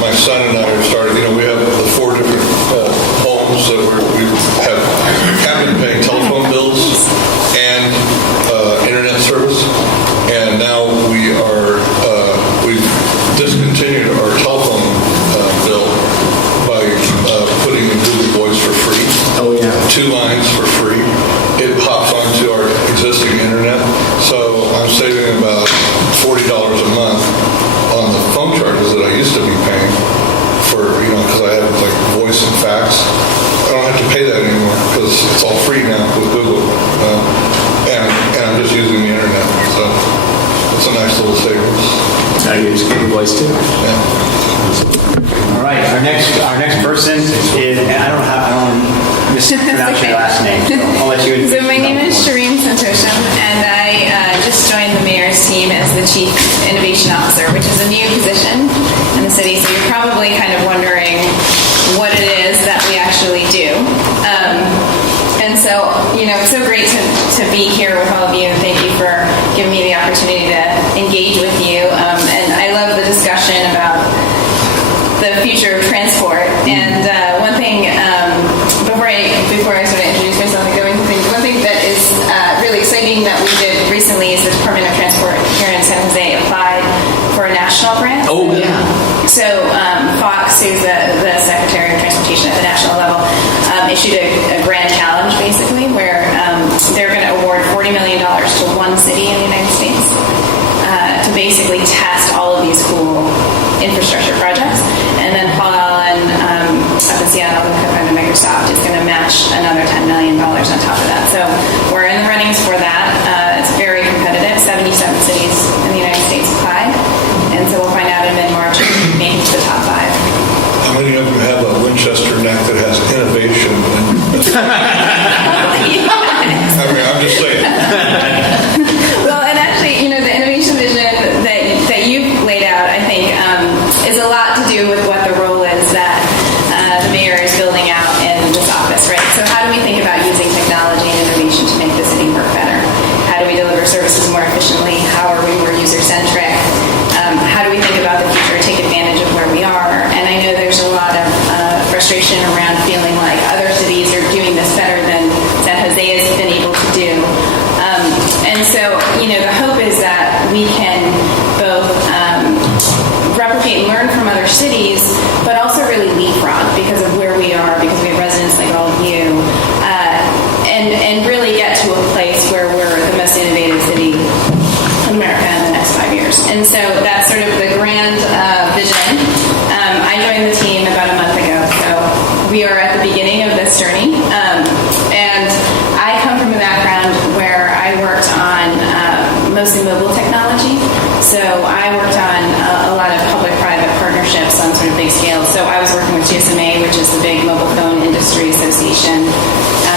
my son and I have started, we have the 4 different homes that we have been paying telephone bills and internet service, and now we've discontinued our telephone bill by putting in Google Voice for free. Oh, yeah. 2 lines for free. It pops onto our existing internet, so I'm saving about $40 a month on the phone charges that I used to be paying for, because I have like voice and fax. I don't have to pay that anymore because it's all free now with Google, and I'm just using the internet, so it's a nice little savings. I use Google Voice too. Yeah. All right, our next person is, I don't want to mispronounce your last name, so I'll let you. So my name is Shireen Santosham, and I just joined the mayor's team as the Chief Innovation Officer, which is a new position in the city. So you're probably kind of wondering what it is that we actually do. And so, it's so great to be here with all of you, and thank you for giving me the opportunity to engage with you. And I love the discussion about the future of transport. And one thing, before I sort of introduce myself and go into things, one thing that is really exciting that we did recently is the Department of Transport here in San Jose applied for a national grant. Oh, yeah. So Fox, who's the Secretary of Transportation at the national level, issued a grand challenge, basically, where they're going to award $40 million to one city in the United States to basically test all of these cool infrastructure projects. And then Paul Allen up in Seattle, who co-founded Microsoft, is going to match another $10 million on top of that. So we're in the runnings for that. It's very competitive. 77 cities in the United States applied. And so we'll find out in mid-March if we make the top 5. How many of them have a Winchester neck that has innovation? I'm just saying. Well, and actually, the innovation vision that you've laid out, I think, is a lot to do with what the role is that the mayor is building out in this office, right? So how do we think about using technology and innovation to make the city work better? How do we deliver services more efficiently? How are we more user-centric? How do we think about the future, take advantage of where we are? And I know there's a lot of frustration around feeling like other cities are doing this better than San Jose has been able to do. And so, the hope is that we can both replicate and learn from other cities, but also really leapfrog because of where we are, because we have residents like all of you, and really get to a place where we're the most innovative city in America in the next 5 years. And so that's sort of the grand vision. I joined the team about a month ago, so we are at the beginning of this journey. And I come from a background where I worked on mostly mobile technology. So I worked on a lot of public-private partnerships on sort of big scale. So I was working with GSMA, which is the big mobile phone industry association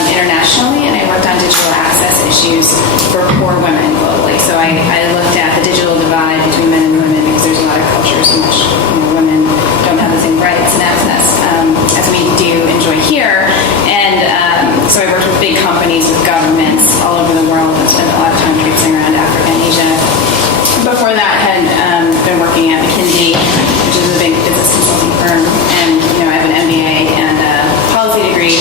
internationally, and I worked on digital access issues for poor women globally. So I looked at the digital divide between men and women because there's a lot of cultures in which women don't have the same rights and access as we do enjoy here. And so I worked with big companies, with governments all over the world, and spent a lot of time traipsing around Africa and Asia. Before that, had been working at McKinsey, which is a big business consulting firm, and I have an MBA and a policy degree.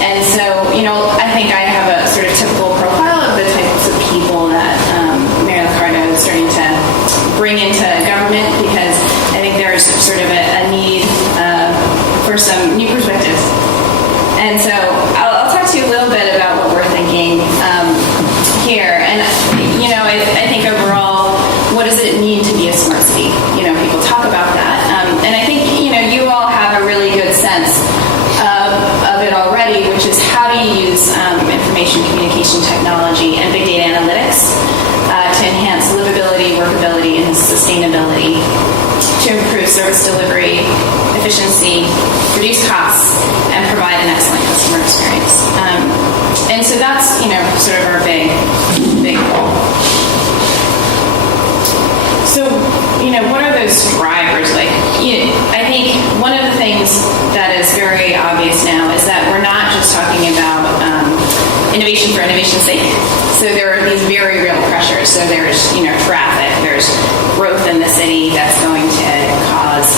And so, I think I have a sort of typical profile of the types of people that Mayor Licardo is starting to bring into government, because I think there's sort of a need for some new perspectives. And so I'll talk to you a little bit about what we're thinking here. And, I think overall, what does it mean to be a smart city? People talk about that. And I think, you all have a really good sense of it already, which is how do you use information communication technology and big data analytics to enhance livability, workability, and sustainability, to improve service delivery, efficiency, reduce costs, and provide an excellent customer experience. And so that's, sort of our big goal. So, what are those drivers? I think one of the things that is very obvious now is that we're not just talking about innovation for innovation's sake. So there are these very real pressures. So there's, traffic, there's growth in the city that's going to cause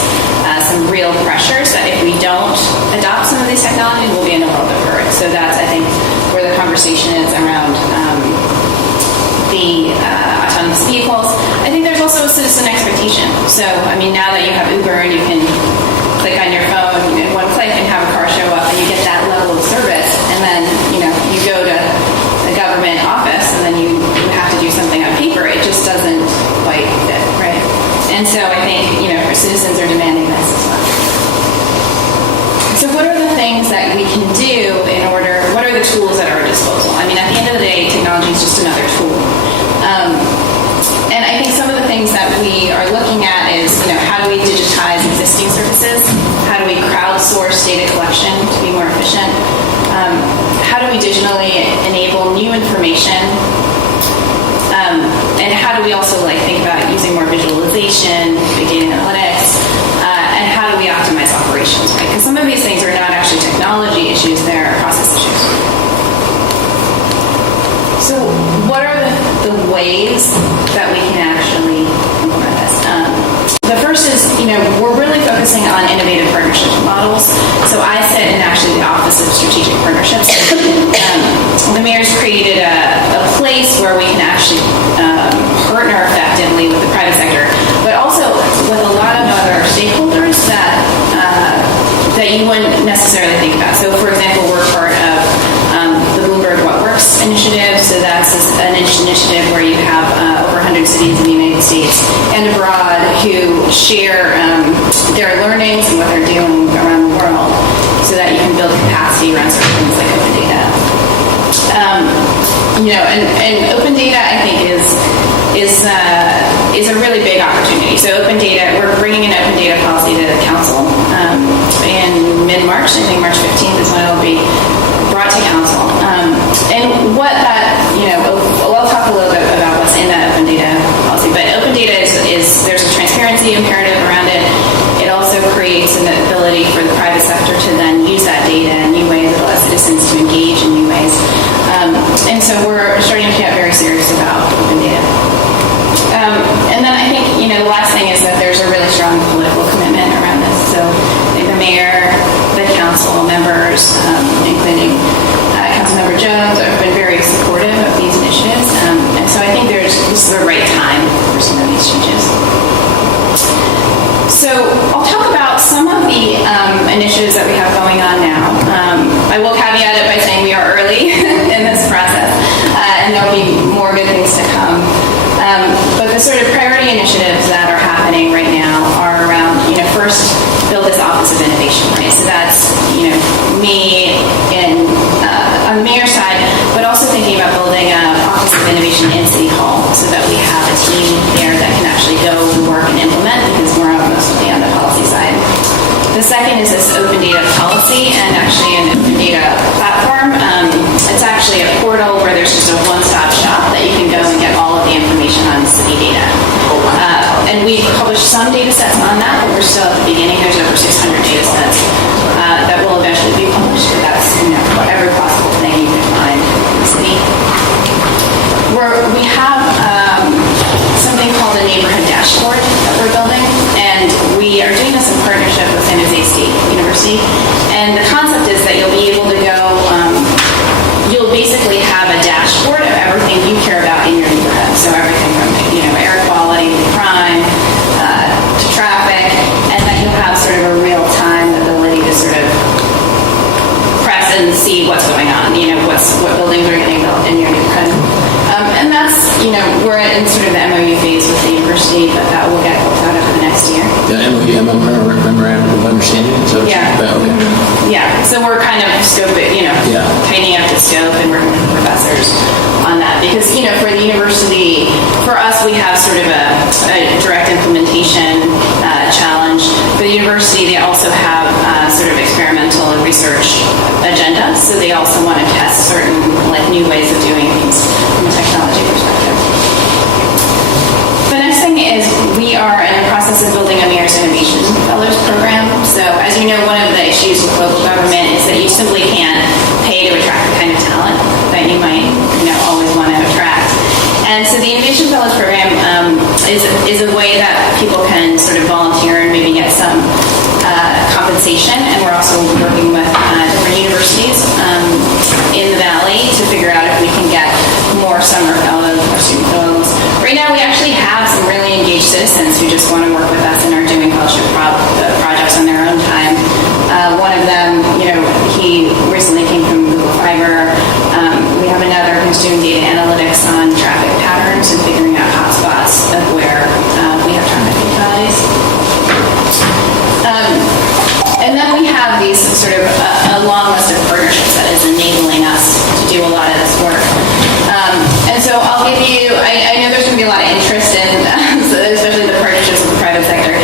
citizen expectation. So, I mean, now that you have Uber and you can click on your phone in one click and have a car show up and you get that level of service, and then, you know, you go to the government office and then you have to do something on paper, it just doesn't quite fit, right? And so I think, you know, our citizens are demanding this as well. So what are the things that we can do what are the tools at our disposal? I mean, at the end of the day, technology is just another tool. And I think some of the things that we are looking at is, you know, how do we digitize existing services? How do we crowdsource data collection to be more efficient? How do we digitally enable new information? And how do we also think about using more visualization, big data analytics, and how do we optimize operations, right? Because some of these things are not actually technology issues, they're process issues. So what are the ways that we can actually implement this? The first is, you know, we're really focusing on innovative partnership models. So I sit in actually the Office of Strategic Partnerships. The mayor's created a place where we can actually partner effectively with the private sector, but also with a lot of other stakeholders that you wouldn't necessarily think about. So, for example, we're part of the Bloomberg What Works initiative. So that's an initiative where you have over 100 cities in the United States and abroad who share their learnings and what they're doing around the world, so that you can build capacity around certain things like open data. You know, and open data, I think, is a really big opportunity. So open data, we're bringing an open data policy to the council in mid-March. I think March 15th is when it'll be brought to council. And what that, you know, I'll talk a little bit about what's in that open data policy. But open data is there's a transparency imperative around it. It also creates an ability for the private sector to then use that data in new ways, it allows citizens to engage in new ways. And so we're starting to get very serious about open data. And then I think, you know, the last thing is that there's a really strong political commitment around this. So I think the mayor, the council members, including Councilmember Jones, have been very supportive of these initiatives. And so I think this is the right time for some of these changes. So I'll talk about some of the initiatives that we have going on now. I will caveat it by saying we are early in this process, and there'll be more good things to come. But the sort of priority initiatives that are happening right now are around, you know, first, build this Office of Innovation, right? So that's, you know, me on the mayor's side, but also thinking about building an Office of Innovation in City Hall so that we have a team there that can actually go and work and implement, because we're mostly on the policy side. The second is this open data policy and actually an open data platform. It's actually a portal where there's just a one-stop shop that you can go and get all of the information on city data. And we've published some data sets on that, but we're still at the beginning. There's over 600 data sets that will eventually be published, but that's, you know, every possible thing you can find in the city. We have something called a neighborhood dashboard that we're building, and we are doing this in partnership with San Jose State University. And the concept is that you'll be able to go, you'll basically have a dashboard of everything you care about in your neighborhood. So everything from, you know, air quality, crime, to traffic, and then you'll have sort of a real-time ability to sort of press and see what's going on, you know, what buildings are getting built in your neighborhood. And that's, you know, we're in sort of the MOU phase with the university, but that will get built out over the next year. The memorandum of understanding? Yeah. Okay. Yeah. So we're kind of tightening up the scope and working with the professors on that. Because, you know, for the university, for us, we have sort of a direct implementation challenge. For the university, they also have sort of experimental research agenda. So they also want to test certain new ways of doing things from a technology perspective. The next thing is we are in the process of building a Mayor's Innovation Fellows program. So as you know, one of the issues with local government is that you simply can't pay to attract the kind of talent that you might, you know, always want to attract. And so the Innovation Fellows program is a way that people can sort of volunteer and maybe get some compensation. And we're also working with different universities in the Valley to figure out if we can get more summer fellows or student fellows. Right now we actually have some really engaged citizens these sort of a long list of partnerships that is enabling us to do a lot of this work. And so I'll give you, I know there's going to be a lot of interest in, especially the partnerships with the private sector.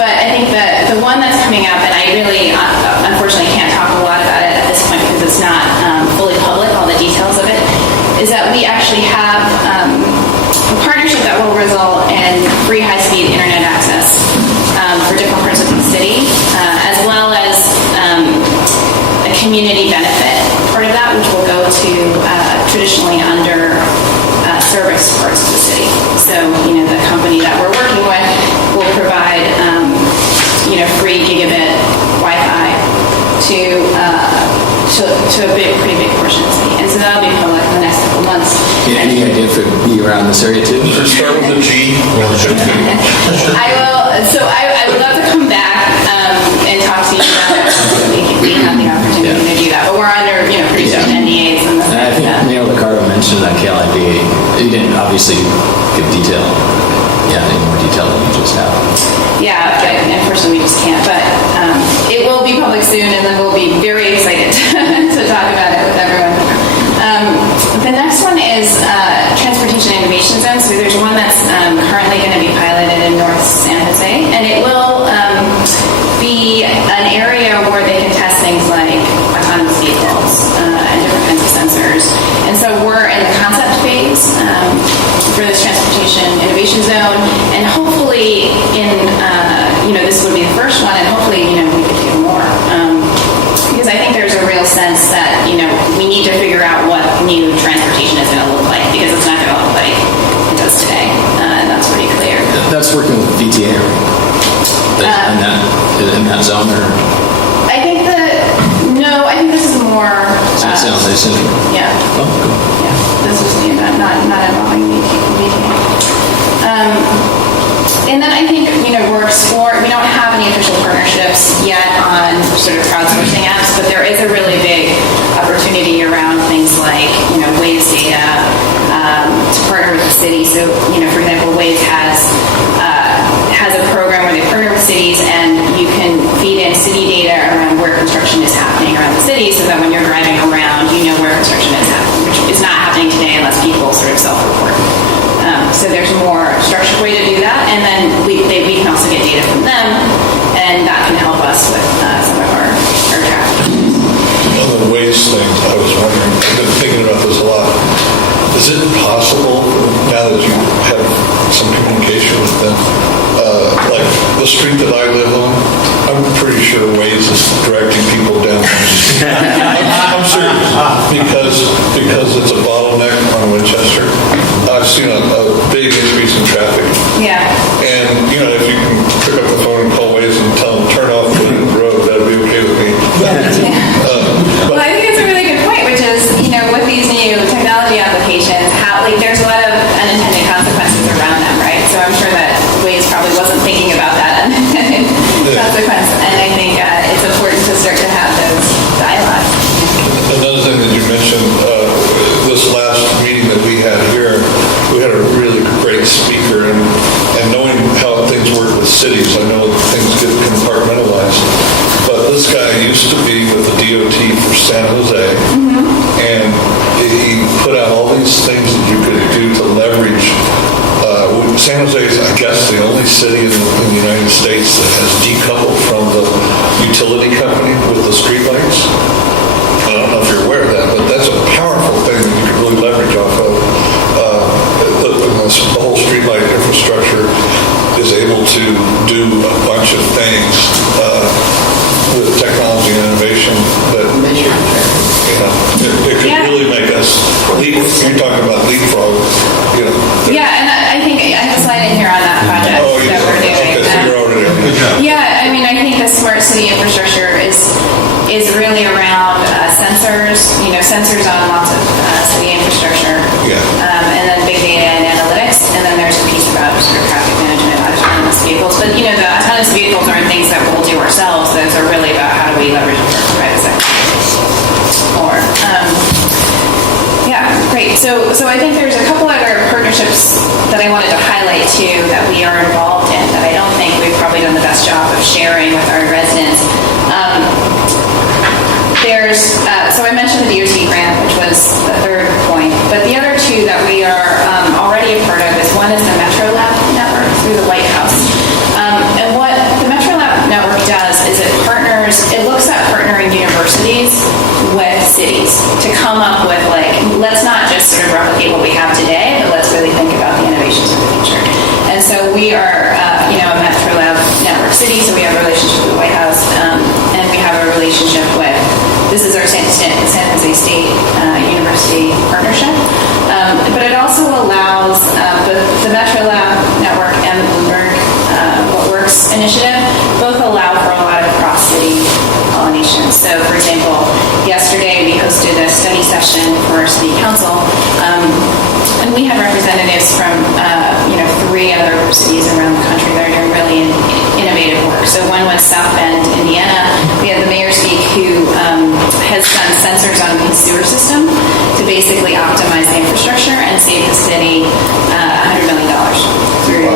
But I think that the one that's coming up, and I really, unfortunately, can't talk a lot about it at this point because it's not fully public, all the details of it, is that we actually have a partnership that will result in free high-speed internet access for different parts of the city, as well as a community benefit part of that, which will go to traditionally under service parts of the city. So, the company that we're working with will provide, free gigabit Wi-Fi to a pretty big portion of the city. And so that'll be public in the next couple months. Any idea if it would be around this area too? Does it start with a G? I will. So I would love to come back and talk to you about it. We have the opportunity to do that, but we're under pretty strict NDAs and And I think Neil Ricardo mentioned that KLID. You didn't obviously give detail. Yeah, any more detail than you just have. Yeah, but unfortunately we just can't. But it will be public soon, and then we'll be very excited to talk about it with everyone. The next one is Transportation Innovation Zone. So there's one that's currently going to be piloted in North San Jose, and it will be an area where they can test things like autonomous vehicles and different kinds of sensors. And so we're in the concept phase for this Transportation Innovation Zone, and hopefully this would be the first one, and hopefully we could do more. Because I think there's a real sense that we need to figure out what new transportation is going to look like, because it's not going to look like it does today, and that's pretty clear. That's working with VTA, right? In that zone, or? I think I think this is more. So it sounds like syndrome. Yeah. Oh, cool. Yeah. This is not involving VTA. And then I think we're exploring. We don't have any official partnerships yet on sort of crowdsourcing apps, but there is a really big opportunity around things like Waze data to partner with the city. So for example, Waze has a program where they partner with cities, and you can feed in city data around where construction is happening around the city, so that when you're driving around, you know where construction is happening, which is not happening today unless people sort of self-report. So there's a more structured way to do that, and then we can also get data from them, and that can help us with some of our traffic. On the waste thing, I was wondering, I've been thinking about this a lot. Is it possible, now that you have some communication with them, like the street that I live on, I'm pretty sure Waze is directing people down. I'm serious, because it's a bottleneck on Winchester. I've seen a big increase in traffic. Yeah. And, if you can pick up the phone and call Waze and tell them, turn off the road, that'd be okay with me. Well, I think it's a really good point, which is, with these new technology applications, there's a lot of unintended consequences around them, right? So I'm sure that Waze probably wasn't thinking about that unintended consequence, and I think it's important to start to have those dialogues. Another thing that you mentioned, this last meeting that we had here, we had a really great speaker, and knowing how things work with cities, I know things get compartmentalized, but this guy used to be with the DOT for San Jose, and he put out all these things that you could do to leverage. San Jose is, I guess, the only city in the United States that has decoupled from the utility company with the streetlights. I don't know if you're aware of that, but that's a powerful thing that you can really leverage off of. The whole streetlight infrastructure is able to do a bunch of things with technology and innovation that it could really make us leap. You're talking about leapfrog. Yeah, and I think I have a slide in here on that project that we're doing. Okay, so you're already there. Good job. Yeah, I mean, I think the smart city infrastructure is really around sensors, sensors on lots of city infrastructure. Yeah. And then big data and analytics, and then there's a piece about sort of traffic management, autonomous vehicles. But the autonomous vehicles aren't things that we'll do ourselves. Those are really about how do we leverage the private sector. Great. So I think there's a couple other partnerships that I wanted to highlight too that we are involved in that I don't think we've probably done the best job of sharing with our residents. so I mentioned the DOT grant, which was the third point, but the other two that we are already a part of is one is the Metro Lab network through the White House. And what the Metro Lab network does is it looks at partnering universities with cities to come up with let's not just sort of replicate what we have today, but let's really think about the innovations of the future. And so we are, a Metro Lab network city, so we have a relationship with the White House, and we have a relationship with, this is our San Jose State University partnership. But it also allows the Metro Lab network and the Bloomberg What Works initiative both allow for a lot of cross-city pollination. So, for example, yesterday we hosted a study session for our city council, and we had representatives from 3 other cities around the country that are doing really innovative work. So one was South Bend, Indiana. We had the mayor speak who has done sensors on the sewer system to basically optimize the infrastructure and save the city $100 million through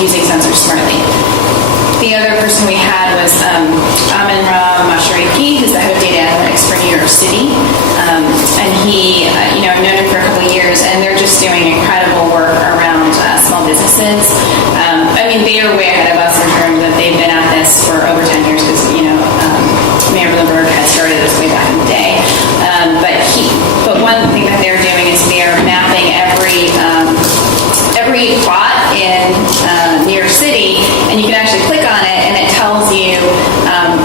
using sensors smartly. The other person we had was Amin-Ra Mashariki, who's the head of data analytics for New York City. And he, I've known him for a couple of years, and they're just doing incredible work around small businesses. They are way ahead of us in terms of they've been at this for over 10 years because, Mayor Bloomberg had started this way back in the day. But one thing that they're doing is they're mapping every plot in New York City, and you can actually click on it, and it tells you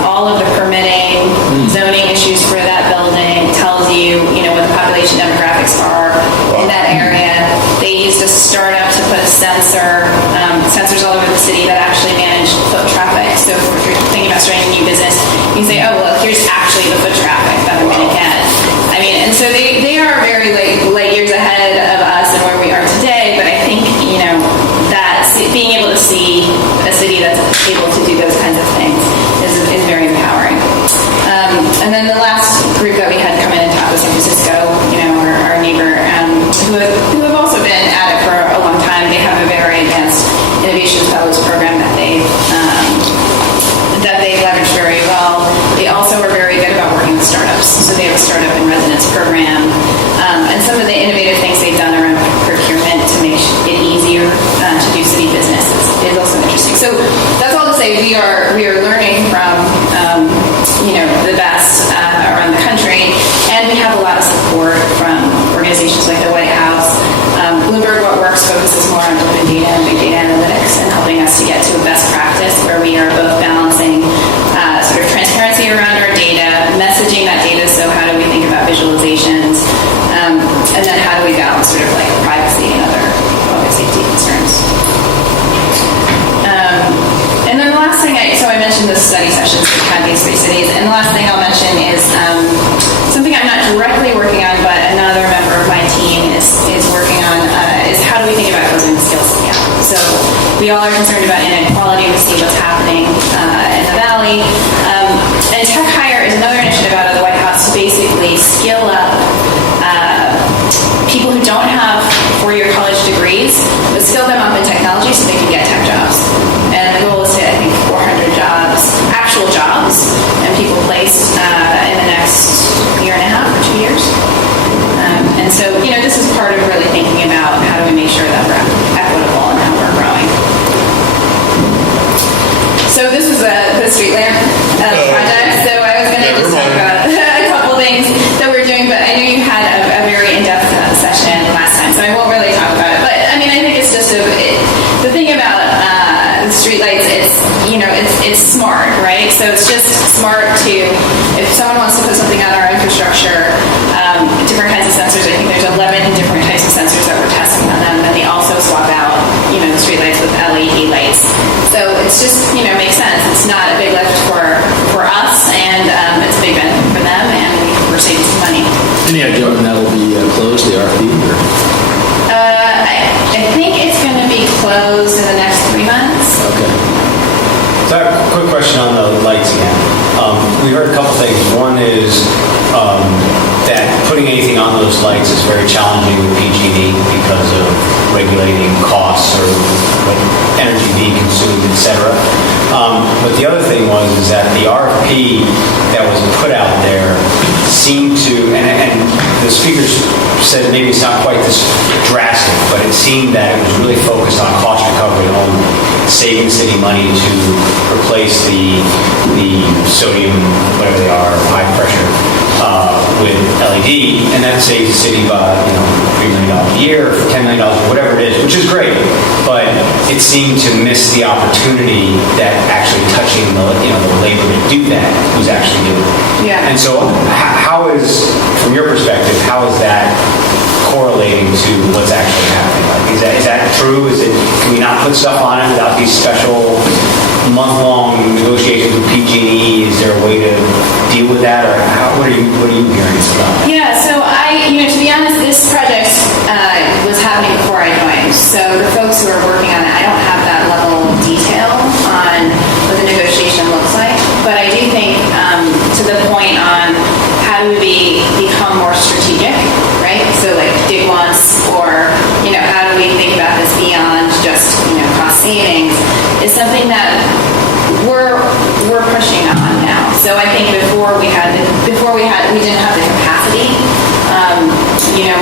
all of the permitting, zoning issues for that building. It tells you, what the population demographics are in that area. They used a startup to put sensors all over the city that actually manage foot traffic. So if you're thinking about starting a new business, you can say, oh, well, here's actually the foot traffic that I'm going to get. And so they are very light years ahead of us and where we are today, but I think, that being able to see a city that's able to do those kinds of things is very empowering. And then the last group that we had come in and talk was San Francisco, our neighbor, who have also been at it for a long time. They have a very advanced Innovation Fellows program that they leverage very well. They also are very good about working with startups. So they have a startup in residence program. And some of the innovative things they've done around procurement to make it easier to do city business is also interesting. So that's all to say we are learning from the best around the country, and we have a lot of support from organizations like the White House. Bloomberg What Works focuses more on open data and big data analytics and helping us to get to a best practice where we are both balancing sort of transparency around our data, messaging that data, so how do we think about visualizations, and then how do we balance sort of like privacy and other public safety concerns. And then the last thing, I mentioned the study sessions we've had these 3 cities, and the last thing I'll mention is something I'm not directly working on, but another member of my team is working on, is how do we think about closing the skills gap. So we all are concerned about inequality. We see what's happening in the Valley. And Tech Hire is another initiative out of the White House to basically skill up people who don't have 4-year college degrees, but skill them up in technology so they can get tech jobs. And the goal is to, I think, 400 jobs, actual jobs, and people placed in the next year and a half or 2 years. And so, this is part of really thinking about how do we make sure that we're equitable and how we're growing. So this is the street lamp project. So I was going to just talk about a couple things that we're doing, but I know you had a very in-depth session last time, so I won't really talk about it. But I think it's just the thing about streetlights. It's smart, right? So it's just smart to, if someone wants to put something on our infrastructure, different kinds of sensors. I think there's 11 different types of sensors that we're testing on them, and they also swap out, the streetlights with LED lights. So it's just, makes sense. It's not a big lift for us, and it's a big benefit for them, and we're saving some money. Any idea when that will be closed, the RFP? Or? I think it's going to be closed in the next 3 months. Okay. So I have a quick question on the lights again. We heard a couple things. One is that putting anything on those lights is very challenging with PG&E because of regulating costs or what energy being consumed, etc. But the other thing is that the RFP that was put out there seemed to, and the speakers said maybe it's not quite this drastic, but it seemed that it was really focused on cost recovery on saving city money to replace the sodium, whatever they are, high pressure, with LED, and that saves the city by $3 million a year, $10 million, whatever it is, which is great. But it seemed to miss the opportunity that actually touching the labor to do that was actually given. Yeah. And so, how is, from your perspective, how is that correlating to what's actually happening? Like, is that true? Can we not put stuff on it without these special month-long negotiations with PG&E? Is there a way to deal with that, or what are you hearing about? Yeah, so to be honest, this project was happening before I joined. So the folks who are working on it, I don't have that level of detail on what the negotiation looks like. But I do think to the point on how do we become more strategic, right? So like dig once, or how do we think about this beyond just cost savings, is something that we're pushing on now. So I think before we didn't have the capacity.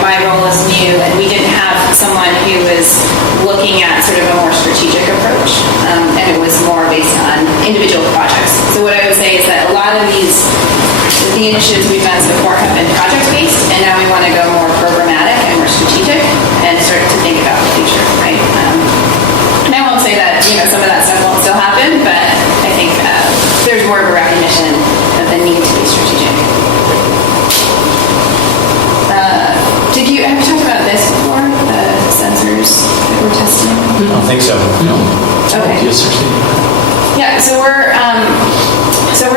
My role is new, and we didn't have someone who was looking at sort of a more strategic approach, and it was more based on individual projects. So what I would say is that a lot of the initiatives we've done so far have been project-based, and now we want to go more programmatic and more strategic and start to think about the future, right? And I won't say that some of that stuff won't still happen, but I think there's more of a recognition of the need to be strategic. Have you talked about this before? The sensors that we're testing? I don't think so. No. Okay. Yes, sir. Yeah. So we're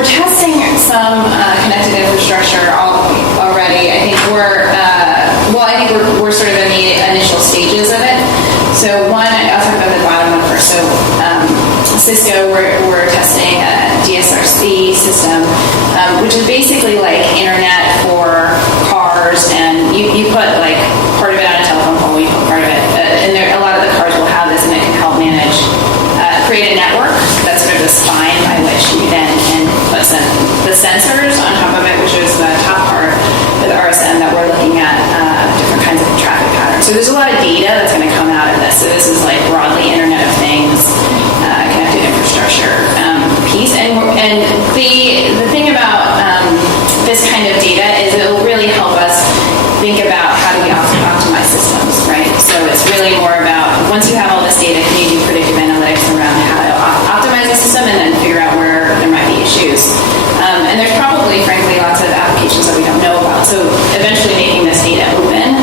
testing some connected infrastructure already. I think we're sort of in the initial stages of it. So I'll talk about the bottom one first. So Cisco, we're testing a DSRC system, which is basically like internet for cars, and you put like part of it on a telephone pole, you put part of it, and a lot of the cars will have this, and it can help manage, create a network that's sort of the spine by which you then can put the sensors on top of it, which is the top part of the RSM that we're looking at different kinds of traffic patterns. So there's a lot of data that's going to come out of this. So this is like broadly Internet of Things, connected infrastructure piece, and the thing about this kind of data is it'll really help us think about how do we optimize systems, right? So it's really more about, once you have all this data, can you do predictive analytics around how to optimize the system and then figure out where there might be issues. And there's probably, frankly, lots of applications that we don't know about. So eventually making this data open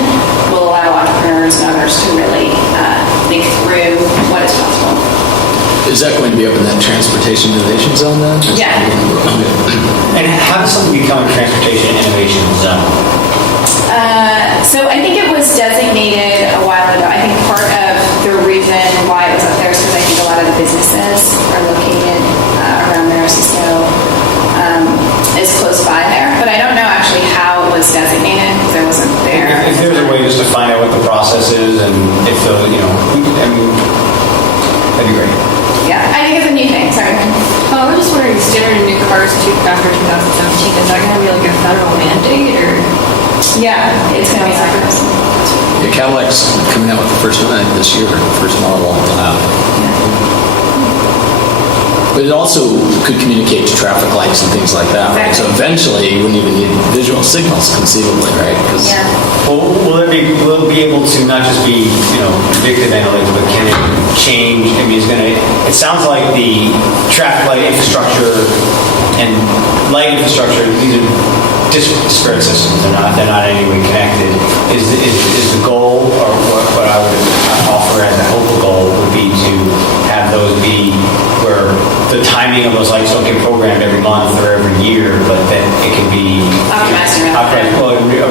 will allow entrepreneurs and others to really think through what is possible. Is that going to be up in that transportation innovation zone then? Yeah. And how does something become a transportation innovation zone? So I think it was designated a while ago. I think part of the reason why it was up there is because I think a lot of the businesses are located around there. Cisco is close by there, but I don't know actually how it was designated because I wasn't there. If there's a way just to find out what the process is, and if those, that'd be great. Yeah, I think it's a new thing. Sorry. I'm just wondering, standard new cars after 2017, is that going to be like a federal mandate, or? Yeah, it's going to be like this. Yeah, Cadillac's coming out with the first one this year, the first model they'll have. But it also could communicate to traffic lights and things like that, right? So eventually, you wouldn't even need visual signals, conceivably, right? Yeah. Well, will it be able to not just be, predictive analytics, but can it change? I mean, it sounds like the traffic light infrastructure and light infrastructure, these are disparate systems. They're not in any way connected. Is the goal, or what I would offer as a hopeful goal, would be to have those be where the timing of those lights don't get programmed every month or every year, but that it can be optimized a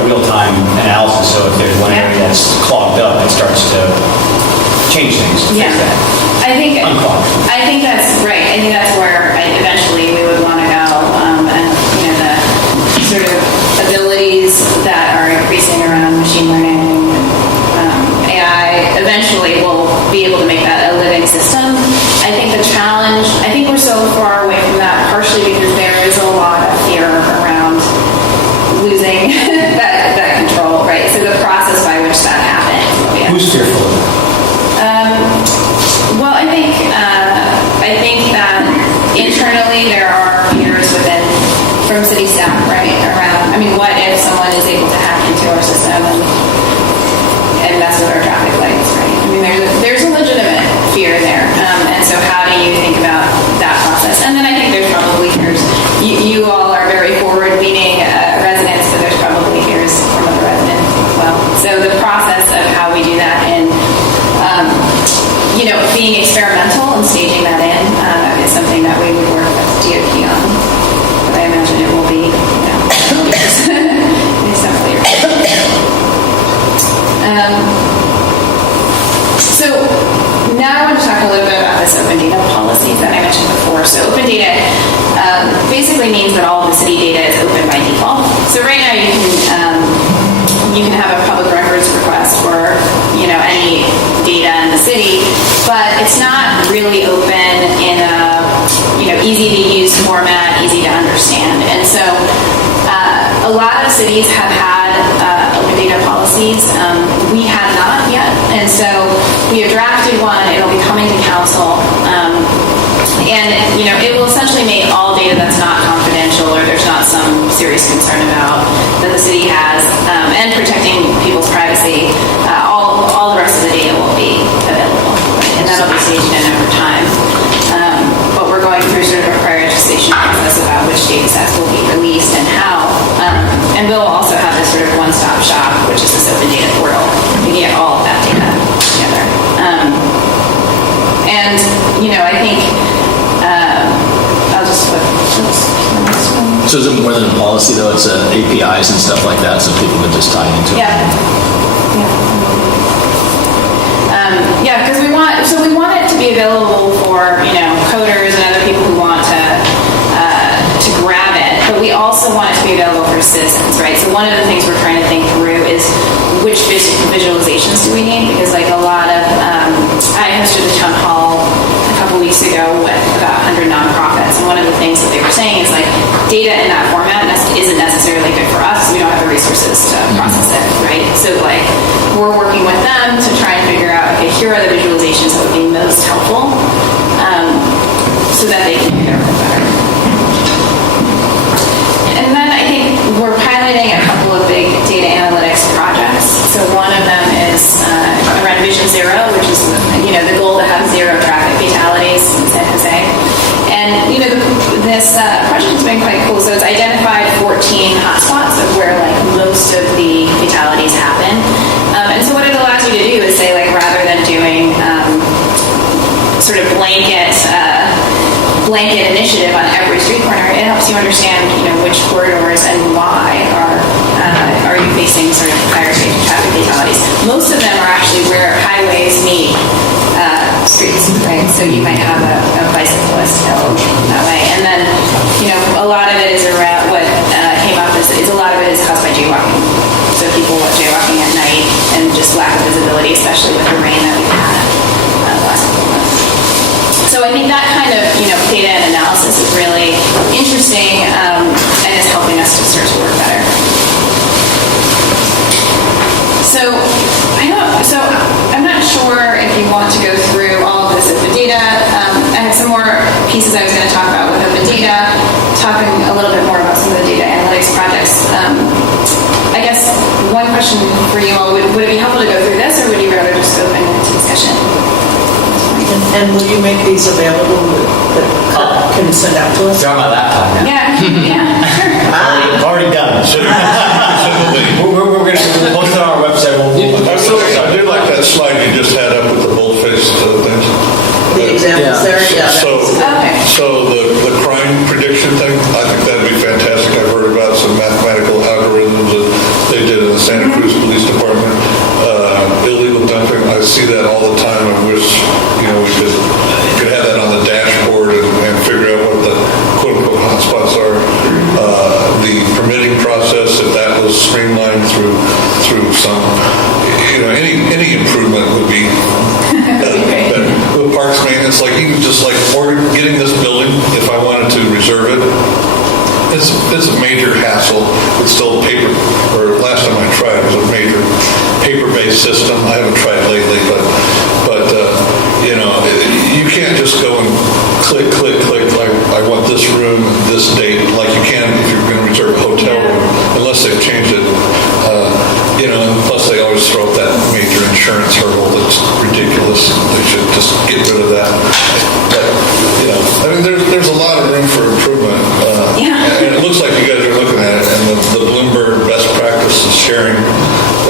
real-time analysis. So if there's one area that's clogged up, it starts to change things. Yeah, I think that's right. I think that's where eventually we would want to go, and the sort of abilities that are increasing around machine learning, AI, eventually we'll be able to make that a living system. I think the challenge, we're so far certainly there are fears from city staff, right, around, I mean, what if someone is able to hack into our system and mess with our traffic lights, right? I mean, there's a legitimate fear there. And so how do you think about that process? And then I think there's probably fears. You all are very forward-leaning residents, but there's probably fears from other residents as well. So the process of how we do that and, being experimental and staging that in is something that we would work with DOT on. But I imagine it will be, it's definitely so now I want to talk a little bit about this open data policies that I mentioned before. So open data basically means that all of the city data is open by default. So right now you can have a public records request for any data in the city, but it's not really open in a easy to use format, easy to understand. And so a lot of cities have had open data policies. We have not yet, and so we have drafted one. It'll be coming to council, and it will essentially make all data that's not confidential or there's not some serious concern about that the city has, and protecting people's privacy. All the rest of the data will be available, right? And that'll be staged in over time. But we're going through sort of a prioritization process about which data sets will be released and how. And we'll also have this sort of one-stop shop, which is this open data portal. You can get all of that data together. And, I think I'll just flip to the next one. So is it more than a policy, though? It's APIs and stuff like that, so people can just tie into it? Yeah, because we want it to be available for coders and other people who want to grab it, but we also want it to be available for citizens, right? So one of the things we're trying to think through is which visualizations do we need? Because like a lot of I hosted a town hall a couple weeks ago with about 100 nonprofits, and one of the things that they were saying is like data in that format isn't necessarily good for us. We don't have the resources to process it, right? So like we're working with them to try and figure out, okay, here are the visualizations that would be most helpful, so that they can do their work better. And then I think we're piloting a couple of big data analytics projects. So one of them is around Vision Zero, which is the goal to have zero traffic fatalities in San Jose. And this project has been quite cool. So it's identified 14 hotspots of where like most of the fatalities happen. And so what it allows you to do is say like rather than doing sort of blanket initiative on every street corner, it helps you understand which corridors and why are you facing sort of higher traffic fatalities. Most of them are actually where highways meet streets, right? So you might have a bicyclist hill that way, and then a lot of it is around what came up is a lot of it is caused by jaywalking. So people jaywalking at night and just lack of visibility, especially with the rain that we've had the last couple of months. So I think that kind of data and analysis is really interesting and is helping us to start to work better. So I'm not sure if you want to go through all of this open data. I have some more pieces I was going to talk about with open data, talking a little bit more about some of the data analytics projects. I guess one question for you all, would it be helpful to go through this, or would you rather just open it to discussion? And will you make these available that can send out to us? You're on my laptop now. Yeah, sure. Already done. We're going to post it on our website. I did like that slide you just had up with the bold-faced things. The examples there? Yeah. So the crime prediction thing, I think that'd be fantastic. I've heard about some mathematical algorithms that they did in the Santa Cruz Police Department. Illegal dumping, I see that all the time. I wish we could have that on the dashboard and figure out what the quote-unquote hotspots are. The permitting process, if that was streamlined through some, any improvement would be better. With parks maintenance, like even just like getting this building, if I wanted to reserve it, it's a major hassle. It's still paper, or last time I tried it was a major paper-based system. I haven't tried lately, but you can't just go and click, like I want this lot of room for improvement. Yeah. And it looks like you guys are looking at it, and the Bloomberg best practices sharing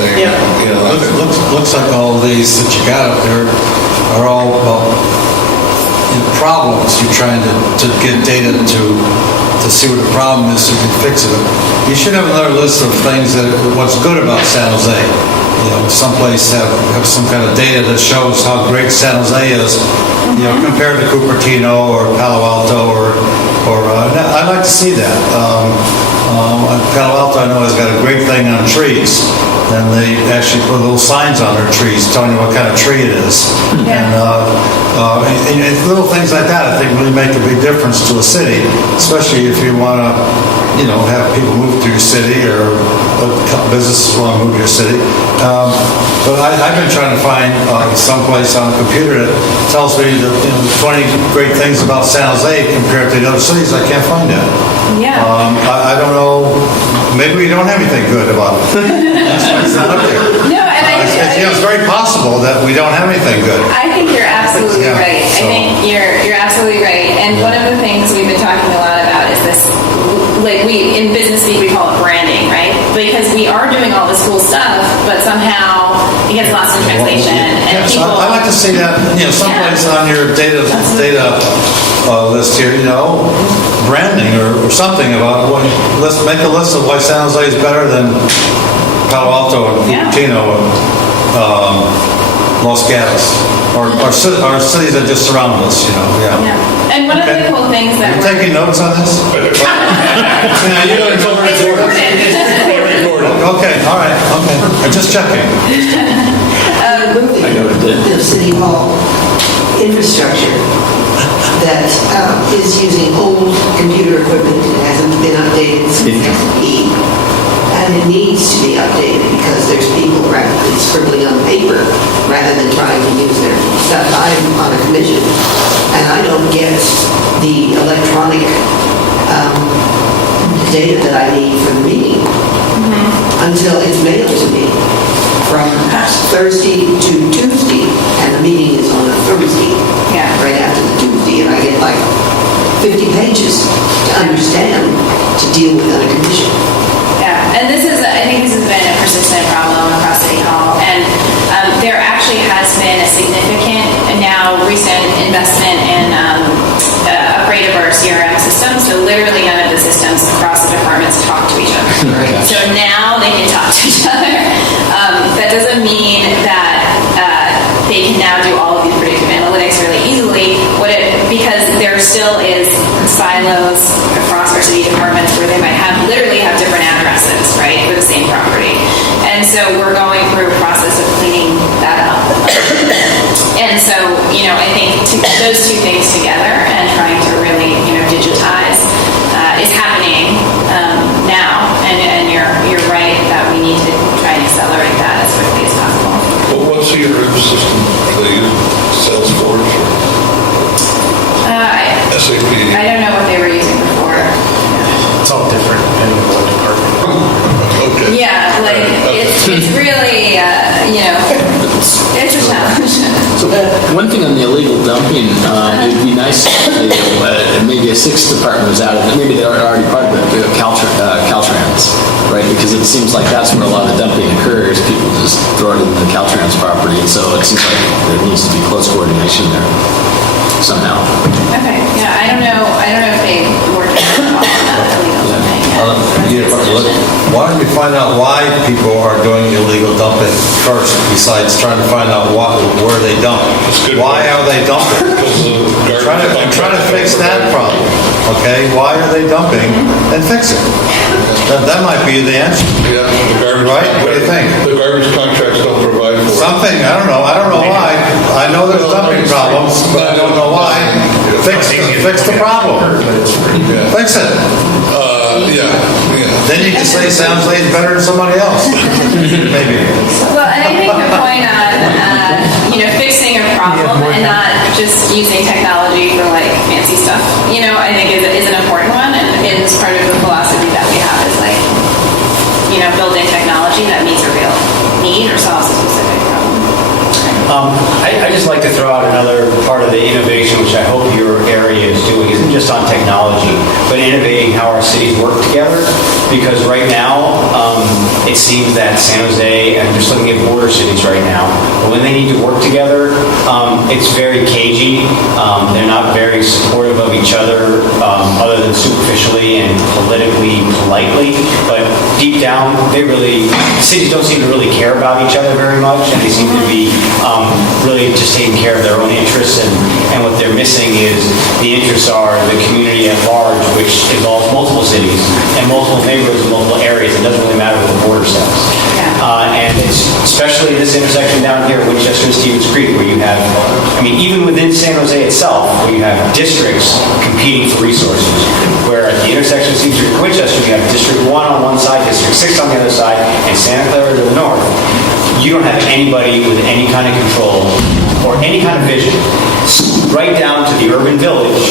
thing. Yeah. You know, Looks like all these that you got up there are all problems. You're trying to get data to see what the problem is so you can fix it. You should have another list of things what's good about San Jose. Someplace have some kind of data that shows how great San Jose is, compared to Cupertino or Palo Alto or I'd like to see that. Palo Alto, I know, has got a great thing on trees, and they actually put little signs on their trees telling you what kind of tree it is. And little things like that, I think, really make a big difference to a city, especially if you want to, have people move to your city or businesses want to move to your city. But I've been trying to find someplace on the computer that tells me the 20 great things about San Jose compared to the other cities. I can't find that. Yeah. I don't know. Maybe we don't have anything good about it. It's not up there. No, and It's very possible that we don't have anything good. I think you're absolutely Yeah, right. so- I think you're absolutely right. And one of the things we've been talking a lot about is this, like in business speak, we call it branding, right? Because we are doing all this cool stuff, but somehow it gets lost in translation. And Yes, people, I'd like to see that, someplace on your data list here, branding or something about make a list of why San Jose is better than Palo Alto and Cupertino and Los Gatos, or cities that just surround us, yeah. And one of the cool things that You taking notes on this? it's recorded. Okay, all right, okay. I'm just checking. I know it did. The city hall infrastructure that is using old computer equipment that hasn't been updated since XP. And it needs to be updated because there's people rapidly scribbling on paper rather than trying to use their stuff. I'm on a commission and I don't get the electronic data that I need for the meeting until it's mailed to me from Thursday to Tuesday, and the meeting is on a Thursday, right after the Tuesday, and I get like 50 pages to understand to deal with on a commission. Yeah, and I think this has been a persistent problem across City Hall, and there actually has been a significant and now recent investment in upgrade of our CRM system. So literally none of the systems across the departments talk to each other. So now they can talk to each other. That doesn't mean that they can now do all of these predictive analytics really easily. Because there still is silos across our city departments where they might literally have different addresses, right, for the same property. And so we're going through a process of cleaning that up. And so, I think those two things together and trying to really, digitize is happening now. And you're right that we need to try and accelerate that as quickly as possible. Well, what's your system? Are they using Salesforce or SAP? I don't know what they were using before. It's all different depending on what department. Okay. Yeah, it's really, it's a challenge. So one thing on the illegal dumping, it'd be nice if maybe a sixth department was added. Maybe they are already part of it, Caltrans, right? Because it seems like that's where a lot of dumping occurs. People just throw it in the Caltrans property, and so it seems like there needs to be close coordination there somehow. Okay, yeah, I don't know if they work at all on that illegal dumping. Why don't we find out why people are doing illegal dumping first, besides trying to find out where they dump? Why are they dumping? Try to fix that problem, okay? Why are they dumping? And fix it. That might be the answer. Yeah, the garbage. Right? What do you think? The garbage contracts don't provide for it. Something, I don't know why. I know there's dumping problems, but I don't know why. Fix the problem. Fix it. Yeah. Then you can say San Jose is better than somebody else. Maybe. Well, and I think the point on, fixing a problem and not just using technology for fancy stuff, I think is an important one, and it's part of the philosophy that we have is building technology that meets a real need or solves a specific problem. I just like to throw out another part of the innovation, which I hope your area is doing, isn't just on technology, but innovating how our cities work together. Because right now, it seems that San Jose, and I'm just looking at border cities right now, but when they need to work together, it's very cagey. They're not very supportive of each other, other than superficially and politically, politely. But deep down, cities don't seem to really care about each other very much, and they seem to be really just taking care of their own interests, and what they're missing is the interests are the community at large, which involves multiple cities and multiple neighborhoods and multiple areas. It doesn't really matter what the border says. And it's especially this intersection down here, Winchester and Stevens Creek, where you have, even within San Jose itself, where you have districts competing for resources, where at the intersection of Stevens Creek and Winchester, you have District 1 on one side, District 6 on the other side, and Santa Clara to the north. You don't have anybody with any kind of control or any kind of vision, right down to the urban village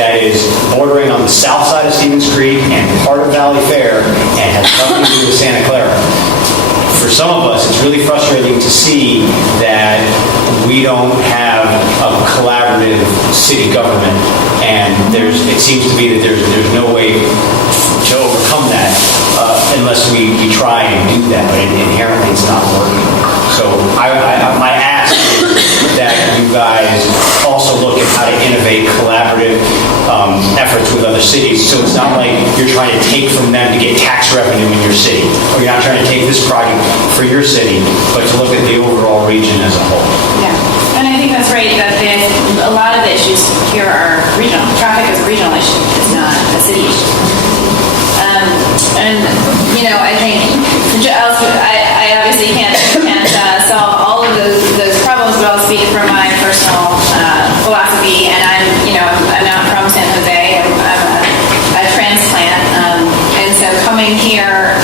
that is bordering on the south side of Stevens Creek and part of Valley Fair and has nothing to do with Santa Clara. For some of us, it's really frustrating to see that we don't have a collaborative city government, and it seems to be that there's no way to overcome that unless we try and do that, but inherently it's not working. So my ask is that you guys also look at how to innovate collaborative efforts with other cities, so it's not like you're trying to take from them to get tax revenue in your city, or you're not trying to take this project for your city, but to look at the overall region as a whole. Yeah, and I think that's right, that a lot of the issues here are regional. Traffic is a regional issue, it's not a city issue. I think, I obviously can't solve all of those problems, but I'll speak from my personal philosophy, and I'm not from San Jose, I'm a transplant, and so coming here,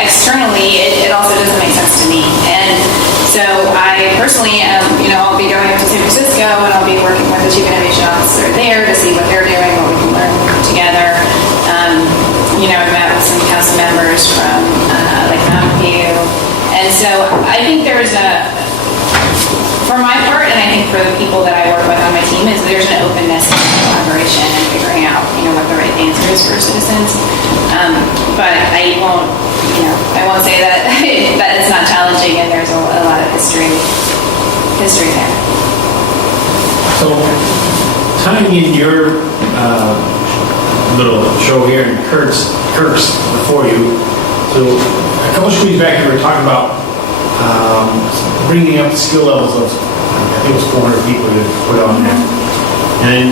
externally, it also doesn't make sense to me. And so I personally am, I'll be going up to San Francisco, and I'll be working with the Chief Innovation Officer there to see what they're doing, what we can learn together. I've met with some council members from like Mountain View, and so I think for my part, and I think for the people that I work with on my team, is there's an openness to collaboration and figuring out, what the right answer is for citizens. But I won't say that that it's not challenging, and there's a lot of history there. So, tying in your little show here and Kirk's before you. So a couple of weeks back, you were talking about bringing up the skill levels of, I think it was 400 people you put on there. And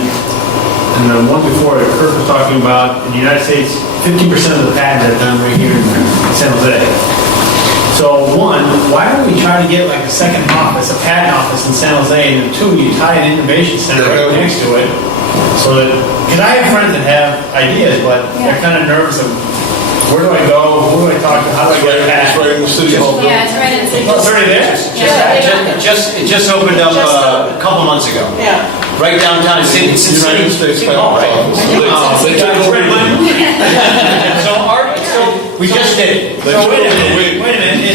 the one before, Kirk was talking about in the United States, 50% of the patents are done right here in San Jose. So one, why don't we try to get like a second office, a patent office in San Jose, and then two, you tie an innovation center right next to it. So that, because I have friends that have ideas, but they're kind of nervous of where do I go, who do I talk to, how do I get a patent? It's right in the city hall. Yeah, it's right in the city. Oh, it's already there? It just opened up a couple months ago. Yeah. Right downtown in United States Patent Hall, right? Office. They took over So we just did it. So wait a minute,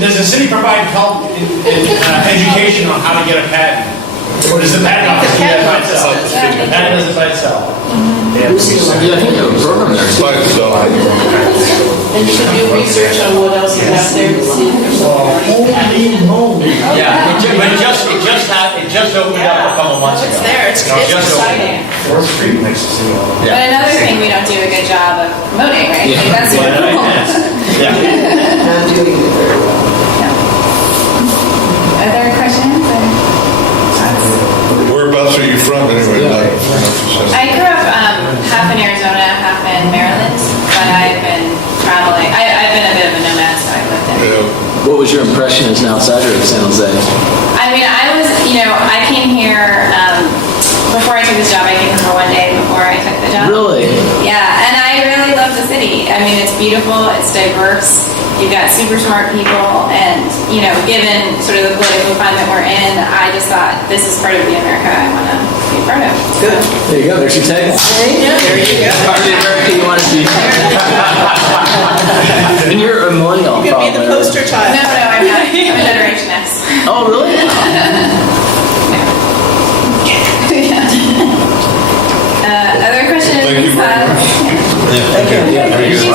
does the city provide help in education on how to get a patent? Or does the patent office do that by itself? The patent does it by itself. Yeah, I think the program there. By itself. And you can do research on what else is out there to see if there's something. Yeah, but it just opened up a couple months ago. It's there, it's exciting. 4th Street next to City Hall. But another thing we don't do a good job of promoting, right? Yeah. Like, that's your problem. Yeah. Not doing it very well. Other questions? Whereabouts are you from anyway? I grew up half in Arizona, half in Maryland, but I've been traveling. I've been a bit of a nomad, so I've lived in. Yeah. What was your impression as an outsider of San Jose? I came here, before I took this job, I came here for one day before I took the job. Really? Yeah, and I really love the city. It's beautiful, it's diverse, you've got super smart people, and, given sort of the political climate we're in, I just thought this is part of the America I want to be part of. Good. There you go, there's your tagline. There you go. Part of the America you want to be. And you're a millennial, You could be the probably. poster child. No, I'm not. I'm a Generation X. Oh, really? Other questions? Thank you very much. Yeah, thank you. Yeah, very good.